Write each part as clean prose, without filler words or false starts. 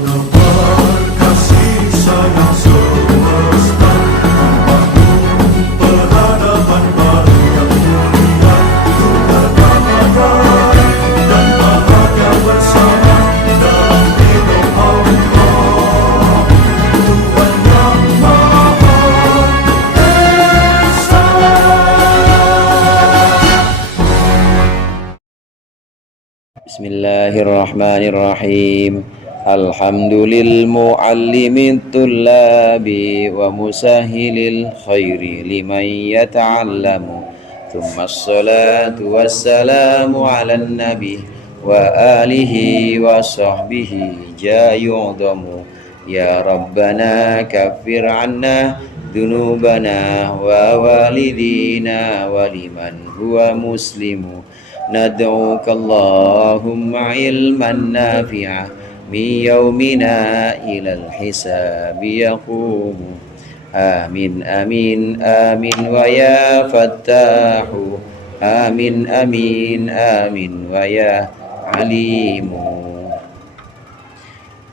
menebar kasih sayang semesta, membangun peradaban baru yang mulia, untuk kedamaian dan bahagia bersama dalam ridho Allah, Tuhan yang Maha Esa. Bismillahirrahmanirrahim. Alhamdulil muallimit tullabi wa musahilil khairi liman yata'allamu. Thumma assalatu wassalamu ala nabi wa alihi wa sahbihi jayudamu. Ya Rabbana kaffir anna dunubana wa walidina wa liman huwa muslimu. Nad'uka Allahumma ilman nafi'a min yaumina ilal hisabi yaqumu. Amin amin amin wa ya fattahu. Amin amin amin wa ya alimu.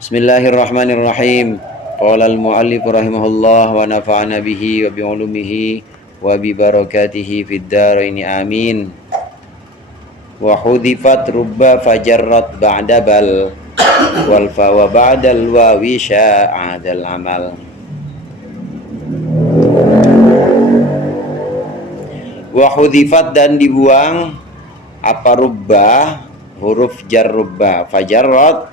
Bismillahirrahmanirrahim. Qala al-muallif rahimahullah wa nafa'ana bihi wa bi'ulumihi wa bi barakatihi fid dharain amin. Wa hudhifat rubba fajarrat ba'da bal wal fa wa ba'dal wawi sya'adal amal. Wa hudhifat dan dibuang apa rubba, huruf jar rubba, fajarrat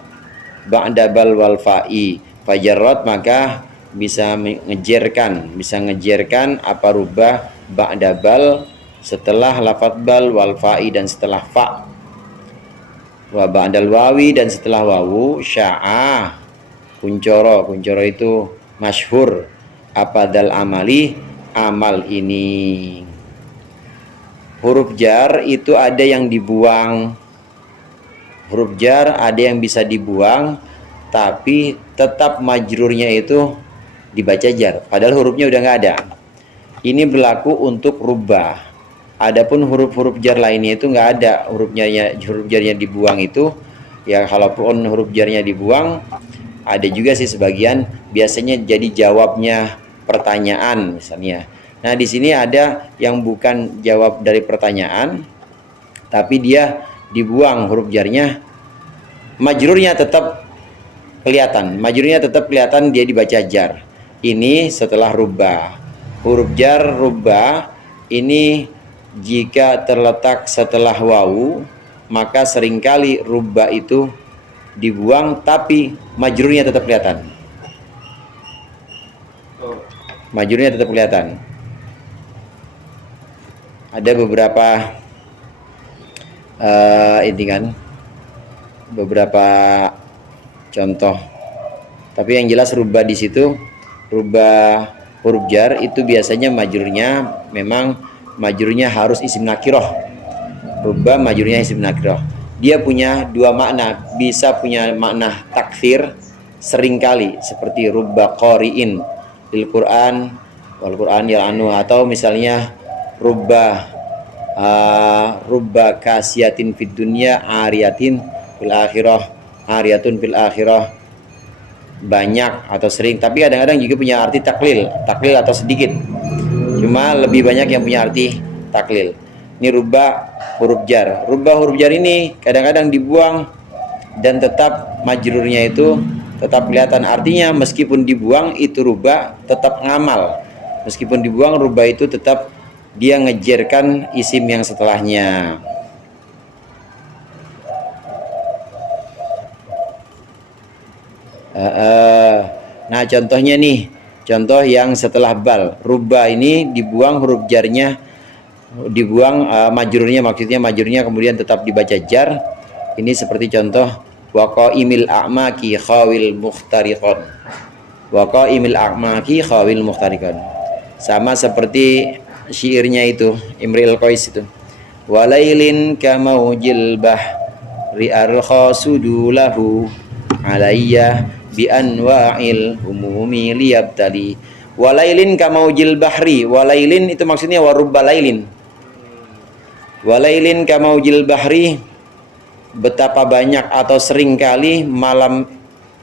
ba'da bal wal fa'i. Fajarrat maka bisa ngejerkan apa rubba ba'da bal, setelah lafadz bal wal fa'i dan setelah fa, wa ba'dal wawi dan setelah wawu, sya'a kuncoro itu masyhur, apa dal amali amal ini. Huruf jar itu ada yang dibuang, huruf jar ada yang bisa dibuang tapi tetap majrurnya itu dibaca jar padahal hurufnya udah nggak ada. Ini berlaku untuk rubah. Adapun huruf-huruf jar lainnya itu nggak ada huruf jarnya dibuang itu. Ya kalaupun huruf jarnya dibuang, ada juga sih sebagian biasanya jadi jawabnya pertanyaan misalnya. Nah di sini ada yang bukan jawab dari pertanyaan, tapi dia dibuang huruf jarnya, majrurnya tetap kelihatan, dia dibaca jar. Ini setelah rubah. Huruf jar rubah ini jika terletak setelah wawu, maka seringkali rubba itu dibuang tapi majrurnya tetap kelihatan. Majrurnya tetap kelihatan. Ada beberapa ini kan, beberapa contoh. Tapi yang jelas rubba di situ, rubba huruf jar itu biasanya majrurnya memang majrurnya harus isim nakirah. Rubba majrurnya isim nakirah. Dia punya dua makna, bisa punya makna takfir seringkali seperti rubba qari'in lil Quran wal Quran yal'anu, atau misalnya rubba kasiyatin fid dunya ariyatin fil akhirah, ariyatun fil akhirah, banyak atau sering. Tapi kadang-kadang juga punya arti taklil atau sedikit. Cuma lebih banyak yang punya arti taklil. Ini rubba huruf jar. Rubba huruf jar ini kadang-kadang dibuang dan tetap majrurnya itu tetap kelihatan. Artinya meskipun dibuang itu rubba tetap ngamal. Meskipun dibuang rubba itu tetap dia ngejerkan isim yang setelahnya. Nah contohnya nih, contoh yang setelah bal, rubba ini dibuang huruf jarnya, dibuang majrurnya, maksudnya majrurnya kemudian tetap dibaca jar. Ini seperti contoh waqaimil a'maki khawil mukhtariqan. Waqaimil a'maki khawil mukhtariqan. Sama seperti syairnya itu, Imril Qais itu. Walailin kamaujil bahri arkhasudulahu alayya bi anwa'il humumi liyabtali. Walailin kamaujil bahri. Walailin itu maksudnya warubbalailin. Walailin kamaujil bahri, betapa banyak atau seringkali malam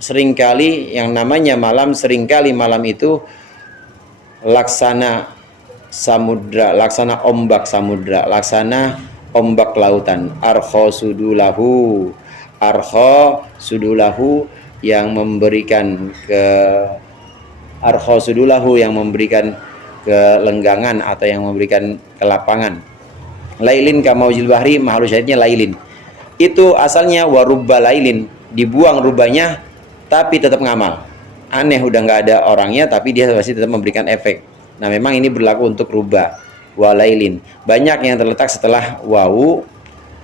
seringkali yang namanya malam, seringkali malam itu laksana samudra, laksana ombak samudra, laksana ombak lautan. Arkha sudulahu, arkha sudulahu yang memberikan ke arkha sudulahu yang memberikan kelenggangan atau yang memberikan kelapangan. Lailin kamaujil bahri, mahlu syahidnya lailin. Itu asalnya warubba lailin, dibuang rubahnya tapi tetap ngamal. Aneh, udah nggak ada orangnya tapi dia masih tetap memberikan efek. Nah, memang ini berlaku untuk rubah walailin. Banyak yang terletak setelah wawu,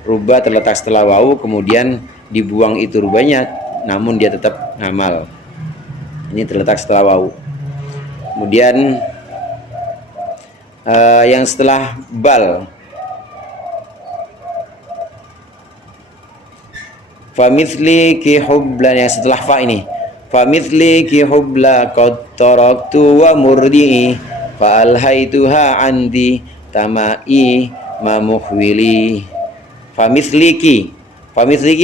rubah terletak setelah wawu, kemudian dibuang itu rubahnya namun dia tetap ngamal. Ini terletak setelah wawu. Kemudian yang setelah bal, famithli ki hublan, yang setelah fa ini, famithli ki hubla qad taraktu wa murdi fa alhaituha andi tamai mamuhwili. Famithli ki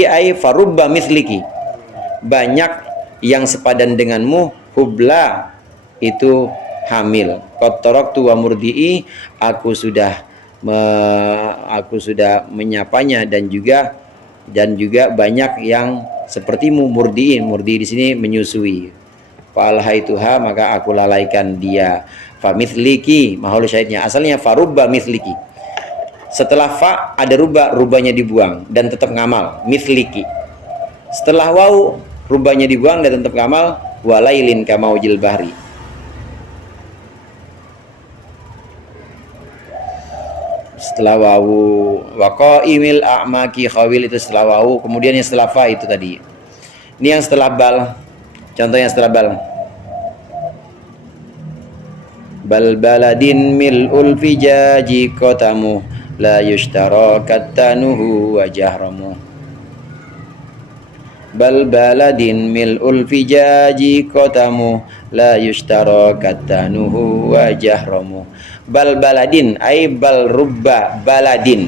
ay farubba mithliki, banyak yang sepadan denganmu, hubla itu hamil, qad taraktu wa murdi, aku sudah menyapanya dan juga banyak yang sepertimu, murdiin, murdi di sini menyusui. Falhaituha, maka aku lalaikan dia. Famithliki, mahal syahidnya asalnya farubba mithliki. Setelah fa ada rubahnya dibuang dan tetap ngamal, mithliki. Setelah waw rubahnya dibuang dan tetap ngamal, walailin kamaujil bahri. Setelah wawu waqaimil a'maki khawil, itu setelah wawu. Kemudian yang setelah fa itu tadi. Ini yang setelah bal. Contoh yang setelah bal. Bal baladin mil'ul fijaji kotamu la yushtara kattanuhu wa jahramu. Bal baladin mil'ul fijaji kotamu la yushtara kattanuhu wa jahramu. Bal baladin ay bal rubba baladin,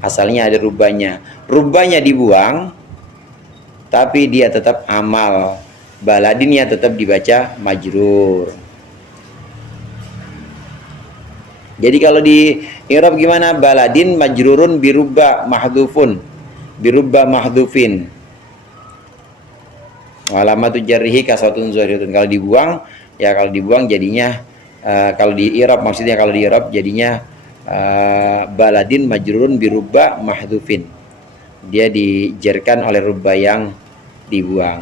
asalnya ada rubahnya, rubahnya dibuang tapi dia tetap amal, baladinnya tetap dibaca majrur. Jadi kalau di i'rab gimana? Baladin majrurun birubba mahdhufun, birubba mahdhufin, alamatu jarrihi kasratun zahiratun. Kalau dibuang, ya kalau dibuang jadinya kalau di i'rab, maksudnya kalau di i'rab jadinya baladin majrurun birubba mahdhufin, dia dijerkan oleh rubba yang dibuang.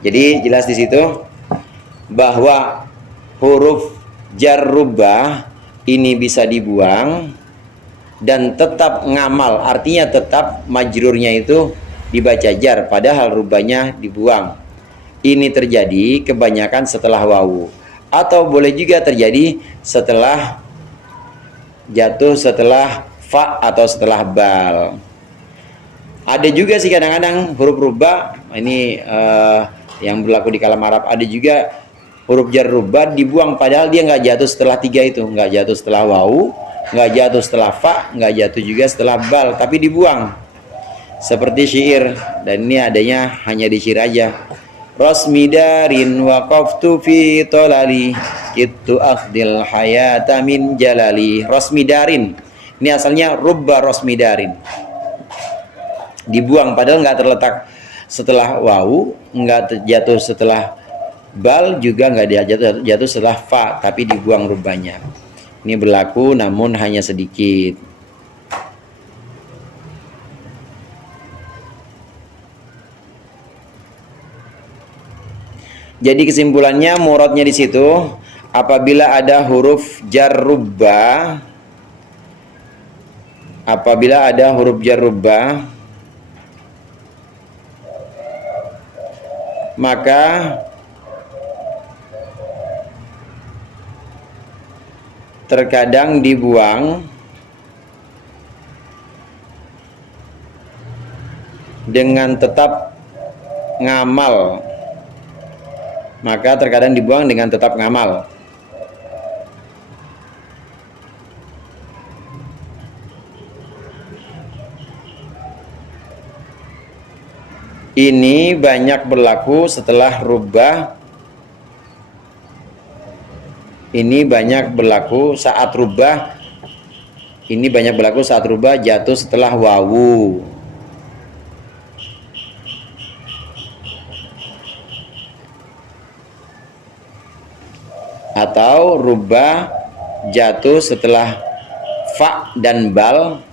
Jadi jelas di situ bahwa huruf jar rubba ini bisa dibuang dan tetap ngamal, artinya tetap majrurnya itu dibaca jar padahal rubahnya dibuang. Ini terjadi kebanyakan setelah wawu, atau boleh juga terjadi setelah jatuh, setelah fa atau setelah bal. Ada juga sih kadang-kadang huruf rubah ini yang berlaku di kalam Arab, ada juga huruf jar rubah dibuang padahal dia nggak jatuh setelah tiga itu, nggak jatuh setelah wawu, nggak jatuh setelah fa, nggak jatuh juga setelah bal, tapi dibuang. Seperti syair, dan ini adanya hanya di syair aja. Rasmidarin waqaftu fi tolali itu akhdil hayata min jalali. Rasmidarin, ini asalnya rubba rasmidarin, dibuang padahal nggak terletak setelah wawu, nggak jatuh setelah bal, juga nggak jatuh setelah fa, tapi dibuang rubahnya. Ini berlaku namun hanya sedikit. Jadi kesimpulannya, muradnya di situ apabila ada huruf jar rubba, apabila ada huruf jar rubba, maka terkadang dibuang dengan tetap ngamal. Maka terkadang dibuang dengan tetap ngamal. Ini banyak berlaku setelah rubah. Ini banyak berlaku saat rubah. Ini banyak berlaku saat rubah jatuh setelah wawu. Atau rubah jatuh setelah fa dan bal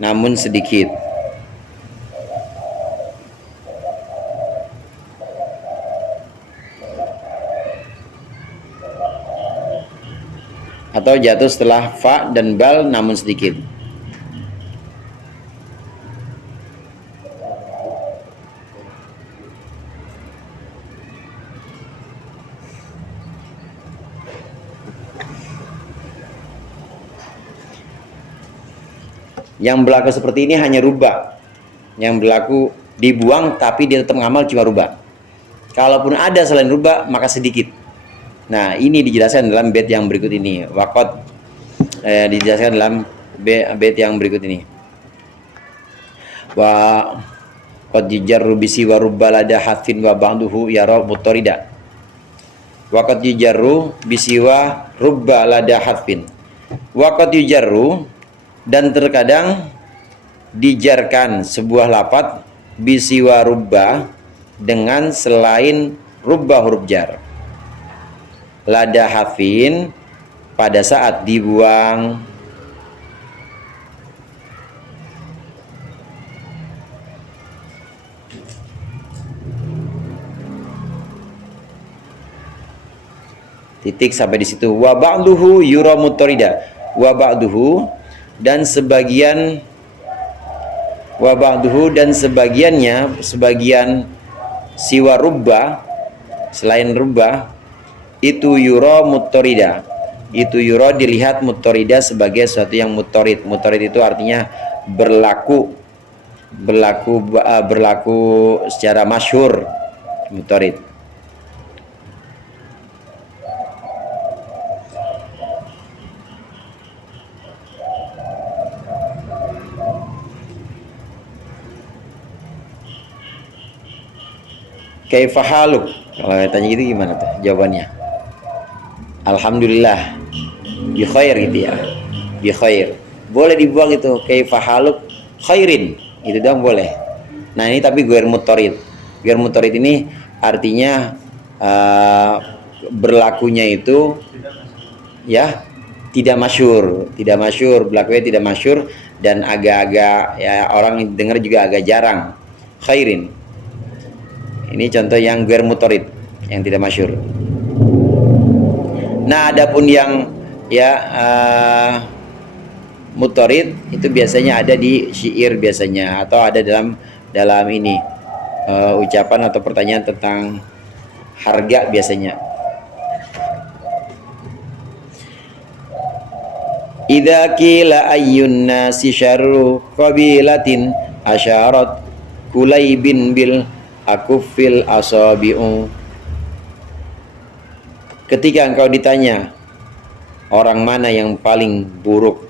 namun sedikit. Atau jatuh setelah fa dan bal namun sedikit. Yang berlaku seperti ini hanya rubah. Yang berlaku dibuang tapi dia tetap ngamal cuma rubah. Kalaupun ada selain rubah maka sedikit. Nah, ini dijelaskan dalam bait yang berikut ini. Waqad dijelaskan dalam bait yang berikut ini. Wa qad yujarru bisi wa rubbalada hafin wa ba'duhu yara mutarida. Wa qad yujarru bisi wa rubbalada hafin. Wa qad yujarru, dan terkadang dijarkan sebuah lafaz bisi wa rubba dengan selain rubba huruf jar. Lada hafin, pada saat dibuang. Titik sampai di situ. Wa ba'duhu yura mutarida. Wa ba'duhu, dan sebagian, wa ba'duhu, dan sebagiannya, sebagian siwa rubba, selain rubba, itu yura mutarida. Itu yura dilihat mutarida sebagai sesuatu yang mutarid. Mutarid itu artinya berlaku secara masyhur. Mutarid. Kaifa haluk? Kalau tanya gitu gimana tuh jawabannya? Alhamdulillah, bi khair gitu ya. Bi khair. Boleh dibuang itu kaifa haluk khairin. Itu doang boleh. Nah, ini tapi ghair mutarid. Ghair mutarid ini artinya berlakunya itu ya tidak masyhur, berlakunya tidak masyhur dan agak-agak ya orang dengar juga agak jarang. Khairin. Ini contoh yang ghair mutarid, yang tidak masyhur. Nah, adapun yang ya mutarid itu biasanya ada di syair biasanya, atau ada dalam ini ucapan atau pertanyaan tentang harga biasanya. Idza qila ayyun nasi syarru qabilatin asyarat kulaibin bil akufil asabi'u. Ketika engkau ditanya orang mana yang paling buruk,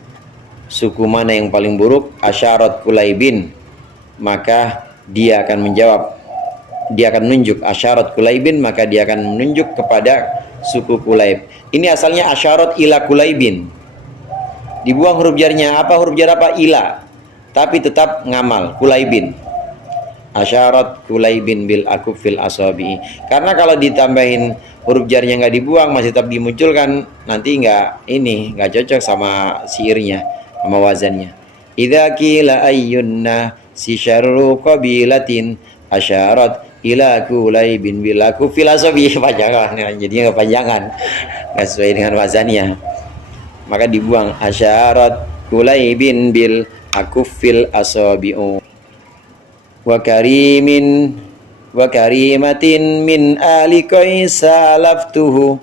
suku mana yang paling buruk, asyarat kulaibin, maka dia akan menjawab, dia akan menunjuk asyarat kulaibin, maka dia akan menunjuk kepada suku Kulaib. Ini asalnya asyarat ila kulaibin, dibuang huruf jarnya. Apa huruf jar apa? Ila, tapi tetap ngamal kulaibin. Asyarat kulaibin bil akufil asabi. Karena kalau ditambahin huruf jarnya nggak dibuang, masih tetap dimunculkan, nanti nggak cocok sama syairnya, sama wazannya. Idza qila ayyunna si syarru qabilatin asyarat ila kulaibin bil akufil asabi. Panjangan, jadinya kepanjangan, nggak sesuai dengan wazannya, maka dibuang asyarat kulaibin bil akufil asabi'u. Wa karimin wa karimatin min ali qaisa laftuhu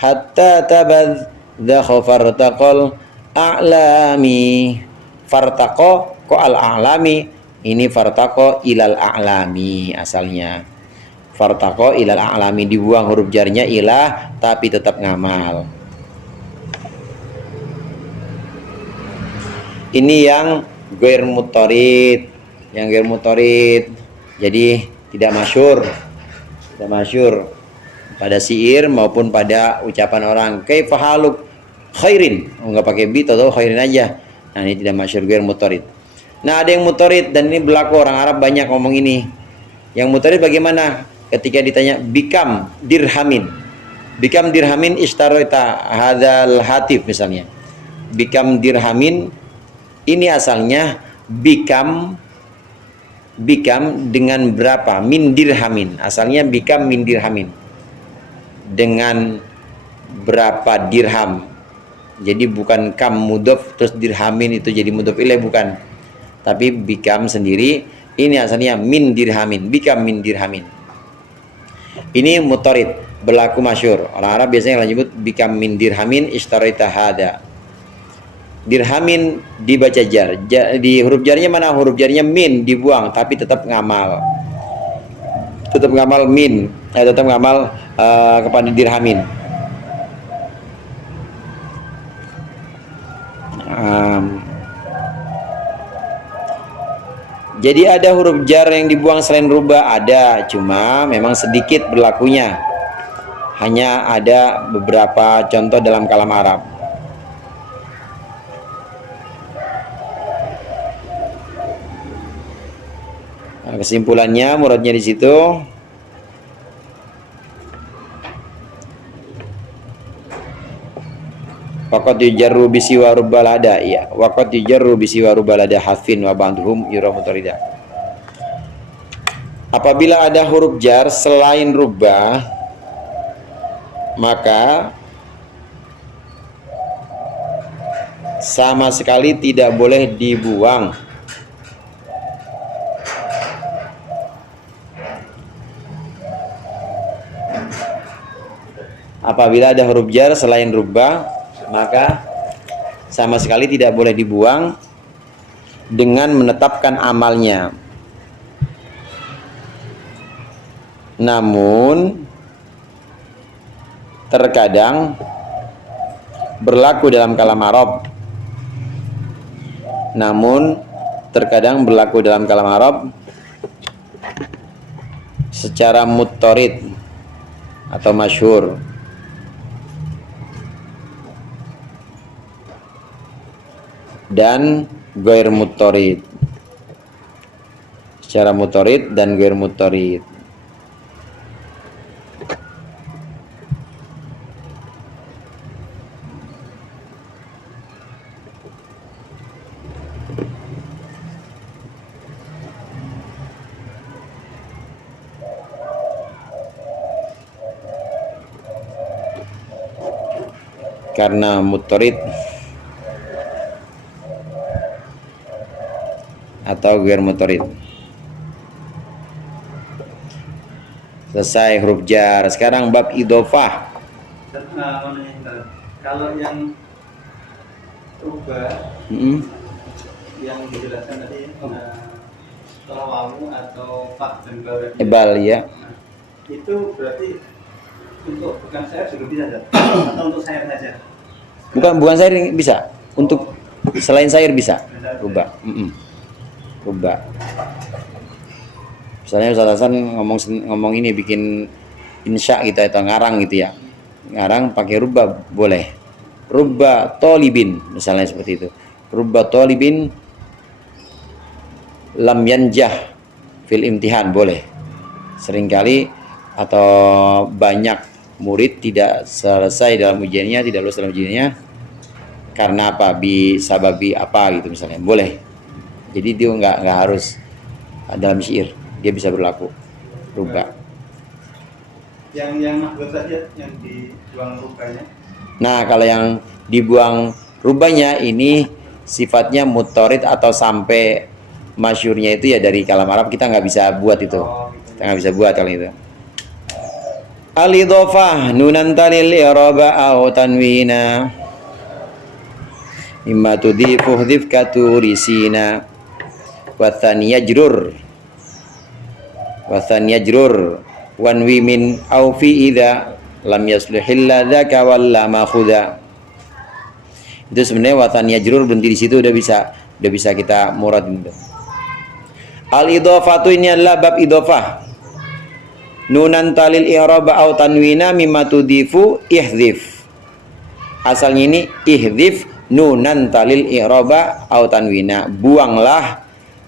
hatta tabadza fartaqal a'lami. Fartaqo ko al a'lami, ini fartaqo ilal a'lami asalnya. Fartaqo ilal a'lami, dibuang huruf jarnya ilah tapi tetap ngamal. Ini yang ghair mutarid. Yang ghair mutarid. Jadi tidak masyhur. Tidak masyhur pada syair maupun pada ucapan orang. Kaifa haluk khairin. Enggak pakai bi atau khairin aja. Nah, ini tidak masyhur, ghair mutarid. Nah, ada yang mutarid dan ini berlaku, orang Arab banyak ngomong ini. Yang mutarid bagaimana? Ketika ditanya bikam dirhamin. Bikam dirhamin ishtaroita hadzal hatif misalnya. Bikam dirhamin ini asalnya bikam dengan berapa? Min dirhamin. Asalnya bikam min dirhamin. Dengan berapa dirham. Jadi bukan kam mudhof terus dirhamin itu jadi mudhof ilaih, bukan. Tapi bikam sendiri ini asalnya min dirhamin, bikam min dirhamin. Ini mutarid, berlaku masyhur. Orang Arab biasanya menyebut bikam min dirhamin ishtarita hada. Dirhamin dibaca jar. Di huruf jarnya mana? Huruf jarnya min dibuang tapi tetap ngamal. Tetap ngamal min, tetap ngamal kepada dirhamin. Jadi ada huruf jar yang dibuang selain rubah, ada, cuma memang sedikit berlakunya. Hanya ada beberapa contoh dalam kalam Arab. Nah, kesimpulannya, muradnya di situ waqad yujarru bisiwa rubbalada, ya. Waqad yujarru bisiwa rubbalada hafin wa ba'dhum yura mutarida. Apabila ada huruf jar selain rubah, maka sama sekali tidak boleh dibuang. Apabila ada huruf jar selain rubah, maka sama sekali tidak boleh dibuang dengan menetapkan amalnya. Namun terkadang berlaku dalam kalam Arab. Secara muttarid atau masyhur. Dan ghair muttarid. Secara muttarid dan ghair muttarid. Karena muttarid atau ghair muttarid. Selesai huruf jar. Sekarang bab idhofah. Kalau yang rubah yang dijelaskan tadi setelah wawu atau fa dan Ebal ya. Nah, itu berarti untuk bukan sayap juga bisa atau untuk sayap saja? Bukan sayur bisa. Untuk selain sayur bisa rubah. Rubah. Misalnya Ustaz Hasan ngomong ini bikin insya gitu atau ngarang gitu ya. Ngarang pakai rubah boleh. Rubah tolibin misalnya seperti itu. Rubah tolibin lam yanjah fil imtihan boleh. Seringkali atau banyak murid tidak selesai dalam ujiannya, tidak lulus dalam ujiannya karena apa? Bisababi apa gitu misalnya. Boleh. Jadi dia nggak harus dalam syair, dia bisa berlaku rubah. Yang mahdhuf saja yang dibuang rubahnya. Nah, kalau yang dibuang rubahnya ini sifatnya muttarid atau sampai masyhurnya itu ya dari kalam Arab, kita nggak bisa buat itu. Kita nggak bisa buat kalau itu. Al-idhofah nunan talil i'raba aw tanwina imma tudhifu dhifka turisina wa thaniyajrur wanwi min aw fi idza lam yaslihil ladzaka walla makhudha. Itu sebenarnya wa thaniyajrur berhenti di situ udah bisa kita murad itu. Al-idhofatu ini adalah bab idhofah. nunan talil i'raba au tanwina mimma tudifu ihdhif. Asalnya ini ihdhif nunan talil i'raba au tanwina. Buanglah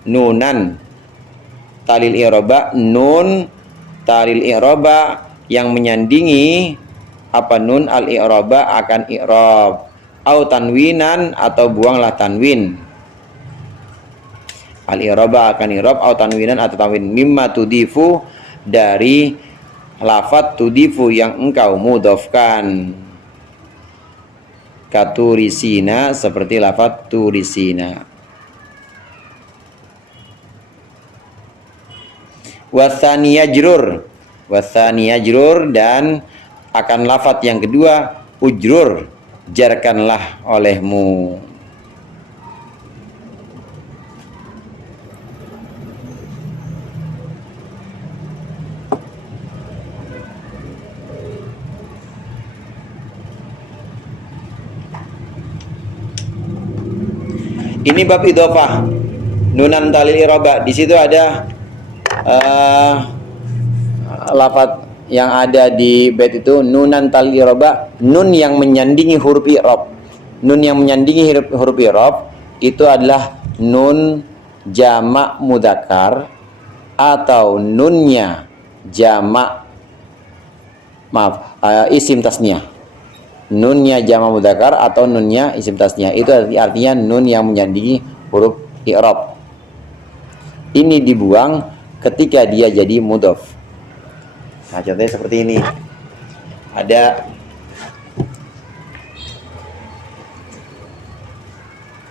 nunan talil i'raba, nun talil i'raba yang menyandingi apa nun al i'raba akan i'rab, au tanwinan atau buanglah tanwin. Al i'raba akan i'rab au tanwinan atau tanwin, mimma tudifu dari lafadz tudifu yang engkau mudhofkan. Katurisina seperti lafadz turisina. Wathani yajrur dan akan lafadz yang kedua ujrur, jarkanlah olehmu. Ini bab idhofah nunan talil i'raba. Di situ ada lafadz yang ada di bait itu nunan talil i'raba, nun yang menyandingi huruf i'rab. Nun yang menyandingi huruf i'rab itu adalah nun jamak mudzakkar atau nunnya jamak isim tasniyah. Nunnya jamak mudzakkar atau nunnya isim tasniyah, itu artinya nun yang menyandingi huruf i'rab. Ini dibuang ketika dia jadi mudhof. Nah, contohnya seperti ini. Ada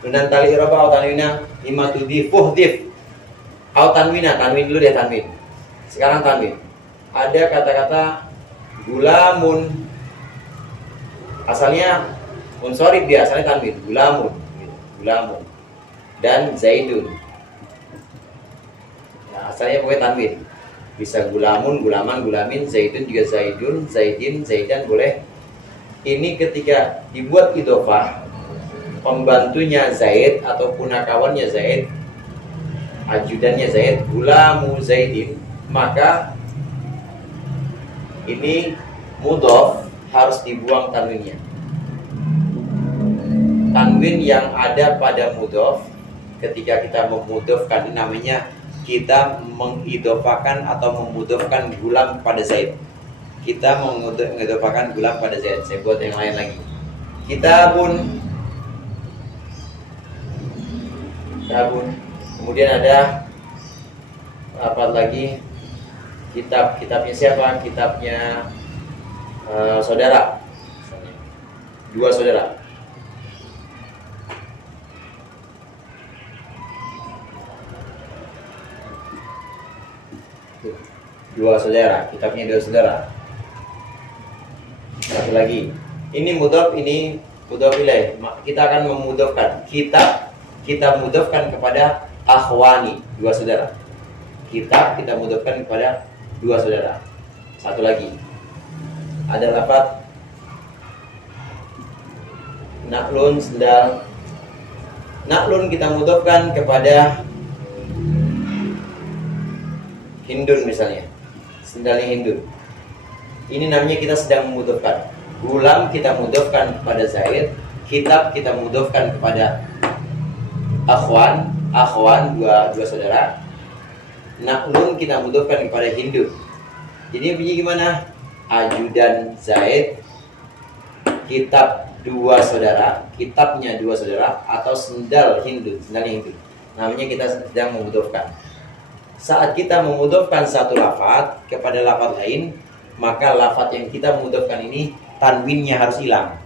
nunan tali i'rab au tanwina mimma tudhifu dif au tanwina, tanwin dulu deh, tanwin. Sekarang tanwin. Ada kata-kata gulamun. Asalnya unsorif, dia asalnya tanwin, gulamun, gulamun. Dan zaidun. Nah, asalnya pokoknya tanwin. Bisa gulamun, gulaman, gulamin, zaidun juga zaidun, zaidin, zaidan boleh. Ini ketika dibuat idhofah, pembantunya Zaid atau punakawannya Zaid, ajudannya Zaid, gulamu zaidin, maka ini mudhof harus dibuang tanwinnya. Tanwin yang ada pada mudhof ketika kita memudhofkan, namanya kita mengidhofakan atau memudhofkan gulam pada Zaid. Kita mengidhofakan gulam pada Zaid. Saya buat yang lain lagi. Kitabun. Kemudian ada apa lagi? Kitabnya siapa? Kitabnya saudara, dua saudara. Dua saudara, kitabnya dua saudara. Satu lagi. Ini mudhof, ini mudhof ilaih. Kita akan memudhofkan kitab, kita mudhofkan kepada akhwani, dua saudara. Kitab kita mudhofkan kepada dua saudara. Satu lagi. Ada lafadz naklun, sendal. Naklun kita mudhofkan kepada Hindun misalnya, sendalnya Hindun. Ini namanya kita sedang memudhofkan. Gulam kita mudhofkan kepada Zaid, kitab kita mudhofkan kepada akhwan, dua saudara. Naklun kita mudhofkan kepada Hindun. Jadi bunyi gimana? Ajudan Zaid, kitab dua saudara, kitabnya dua saudara, atau sendalnya Hindun. Namanya kita sedang memudhofkan. Saat kita memudhofkan satu lafadz kepada lafadz lain, maka lafadz yang kita mudhofkan ini tanwinnya harus hilang.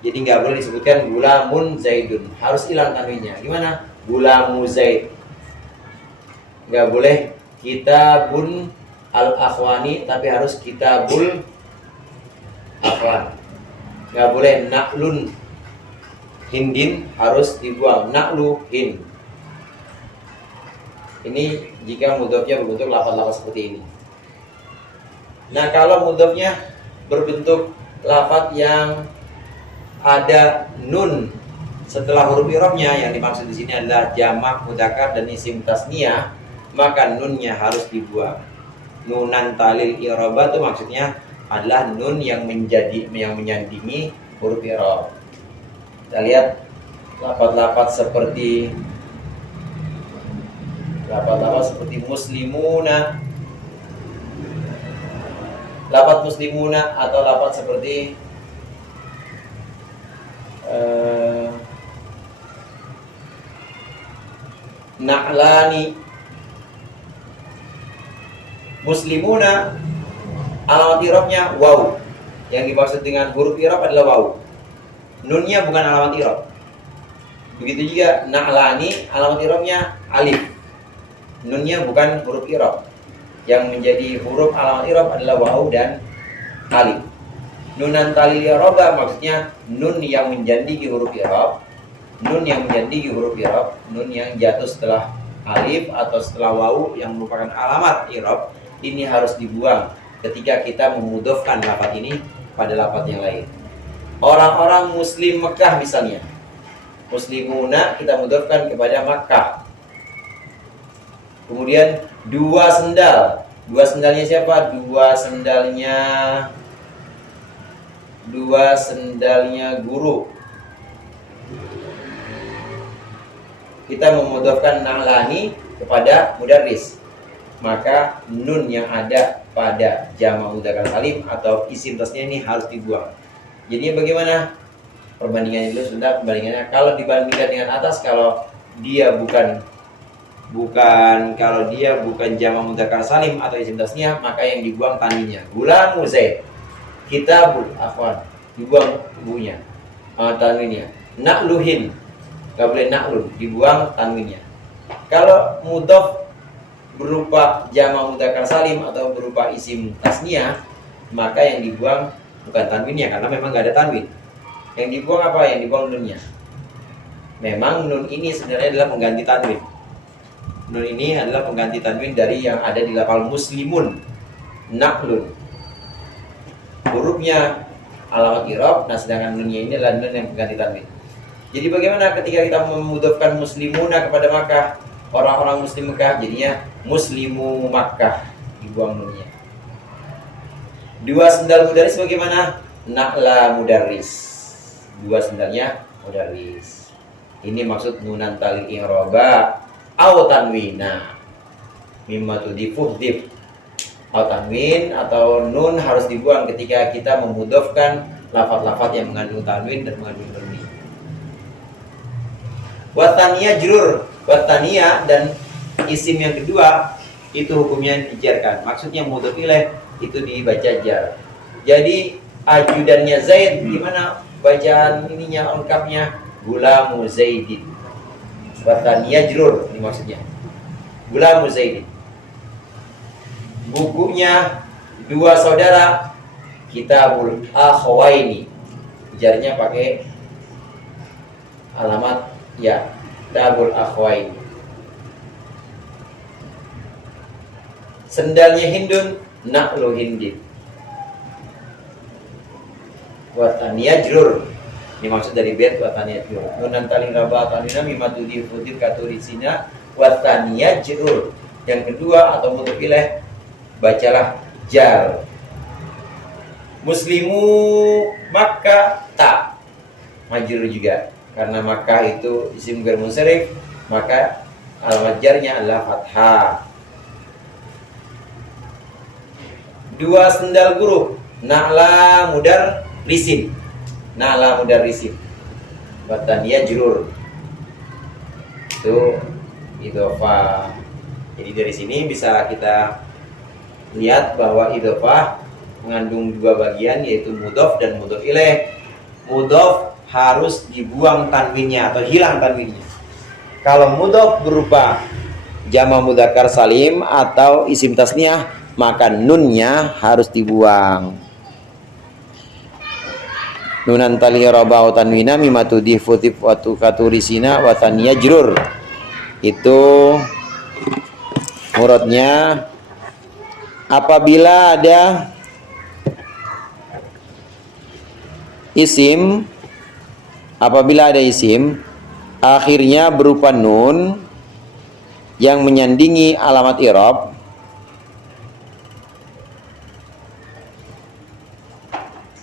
Jadi nggak boleh disebutkan gulamun zaidun, harus hilang tanwinnya. Gimana? Gulamu Zaid. Nggak boleh kitabun al-akhwani, tapi harus kitabul akhwan. Nggak boleh naklun hindin, harus dibuang naklu hind. Ini jika mudhofnya berbentuk lafaz-lafaz seperti ini. Nah, kalau mudhofnya berbentuk lafaz yang ada nun setelah huruf i'rabnya, yang dimaksud di sini adalah jamak mudzakkar dan isim tasniyah, maka nunnya harus dibuang. Nunan talil i'raba itu maksudnya adalah nun yang menyandingi huruf i'rab. Kita lihat lafaz-lafaz seperti muslimuna. Lafaz muslimuna atau lafaz seperti na'lani. Muslimuna alamat i'rabnya waw. Yang dimaksud dengan huruf i'rab adalah waw. Nunnya bukan alamat i'rab. Begitu juga na'lani alamat i'rabnya alif. Nunnya bukan huruf i'rab. Yang menjadi huruf alamat i'rab adalah waw dan alif. Nunan talil i'raba maksudnya nun yang menjandingi huruf i'rab. Nun yang menjandingi huruf i'rab, nun yang jatuh setelah alif atau setelah waw yang merupakan alamat i'rab, ini harus dibuang ketika kita memudhofkan lafaz ini pada lafaz yang lain. Orang-orang muslim Mekah misalnya, muslimuna kita mudhofkan kepada Makkah. Kemudian dua sendalnya siapa? Dua sendalnya guru. Kita memudhofkan na'lani kepada mudarris, maka nun yang ada pada jama' mudzakkar salim atau isim tasniah ini harus dibuang. Jadi bagaimana perbandingannya dulu sebentar. Perbandingannya kalau dibandingkan dengan atas, kalau dia bukan jama' mudzakkar salim atau isim tasniah, maka yang dibuang tanwinnya. Gulamu Zaid, kitabul afwan, dibuang bunya, tanwinnya. Na'luhin, gak boleh na'lun, dibuang tanwinnya. Kalau mudhof berupa jama' mudzakkar salim atau berupa isim tasniah, maka yang dibuang bukan tanwinnya karena memang gak ada tanwin. Yang dibuang apa? Yang dibuang nunnya. Memang nun ini sebenarnya adalah pengganti tanwin. Nun ini adalah pengganti tanwin dari yang ada di lafal muslimun, na'lun. Hurufnya alamat i'rab, nah sedangkan nunnya ini adalah nun yang pengganti tanwin. Jadi bagaimana ketika kita memudhofkan muslimuna kepada Makkah, orang-orang muslim Makkah, jadinya muslimu Makkah, dibuang nunnya. Dua sendal mudarris bagaimana? Na'la mudarris, dua sendalnya mudarris. Ini maksud nunan talil i'raba au tanwina mimma tudhifu dhif. Au tanwin atau nun harus dibuang ketika kita memudhofkan lafaz-lafaz yang mengandung tanwin dan mengandung tanwin. Wataniya jurur, wataniya dan isim yang kedua itu hukumnya dijarkan. Maksudnya mudhof ilaih itu dibaca jar. Jadi ajudannya Zaid, gimana bacaan ininya lengkapnya? Gulamu Zaidin. Wataniya jurur ini maksudnya. Gulamu Zaidin. Bukunya dua saudara, kitabul akhwaini. Jarnya pakai alamat ya, kitabul akhwaini. Sendalnya Hindun, na'lu Hindin. Wataniya jurur. Ini maksud dari bait wataniya jurur. Nunan talil i'raba tanwina mimma tudhifu katurisina wataniya jurur. Yang kedua atau mudhof ilaih, bacalah jar. Muslimu Makkah tak majrur juga karena Makkah itu isim ghair munsharif, maka alamat jarnya adalah fathah. Dua sendal guru, na'la mudar risin, na'la mudar risin, wataniya jurur. Itu idhofah. Jadi dari sini bisa kita lihat bahwa idhofah mengandung dua bagian, yaitu mudhof dan mudhof ilaih. Mudhof harus dibuang tanwinnya atau hilang tanwinnya. Kalau mudhof berupa jama' mudzakkar salim atau isim tasniah, maka nunnya harus dibuang. Nunan talil i'raba wa tanwina mimma tudhifu wa tukaturisina wa taniyya jrur. Itu muradnya apabila ada isim, akhirnya berupa nun yang menyandingi alamat i'rab,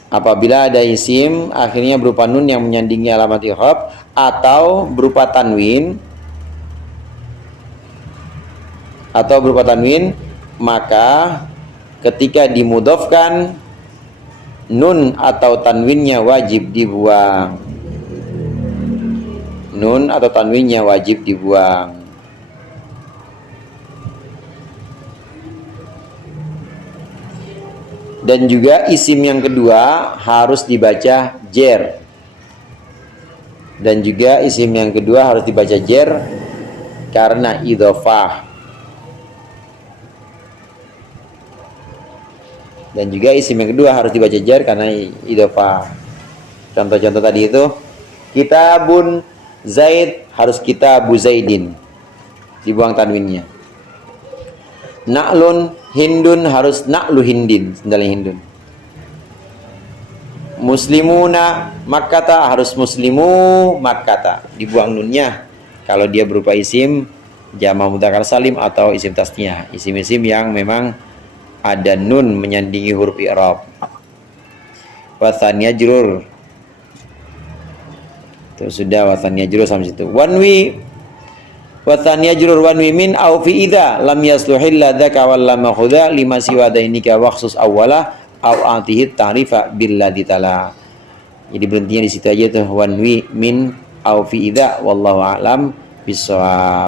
apabila ada isim akhirnya berupa nun yang menyandingi alamat i'rab atau berupa tanwin maka ketika dimudhofkan nun atau tanwinnya wajib dibuang. Nun atau tanwinnya wajib dibuang. Dan juga isim yang kedua harus dibaca jer. Dan juga isim yang kedua harus dibaca jer karena idhofah. Dan juga isim yang kedua harus dibaca jer karena idhofah. Contoh-contoh tadi itu, kitabun Zaid harus kitabu Zaidin, dibuang tanwinnya. Na'lun Hindun harus na'lu Hindin, sendalnya Hindun. Muslimuna Makkata harus muslimu Makkata, dibuang nunnya kalau dia berupa isim jamak mudzakkar salim atau isim tasniyah, isim-isim yang memang ada nun menyandingi huruf i'rab. Wasaniyah jurur, itu sudah wasaniyah jurur sampai situ. Wanwi wasaniyah jurur wanwi min au fi idza lam yasluhil ladzaka wal lam khudha lima siwa dainika waqsus awwala au atihi ta'rifa billadzi tala. Jadi berhentinya di situ aja tuh, wanwi min au fi idza wallahu a'lam bissawab.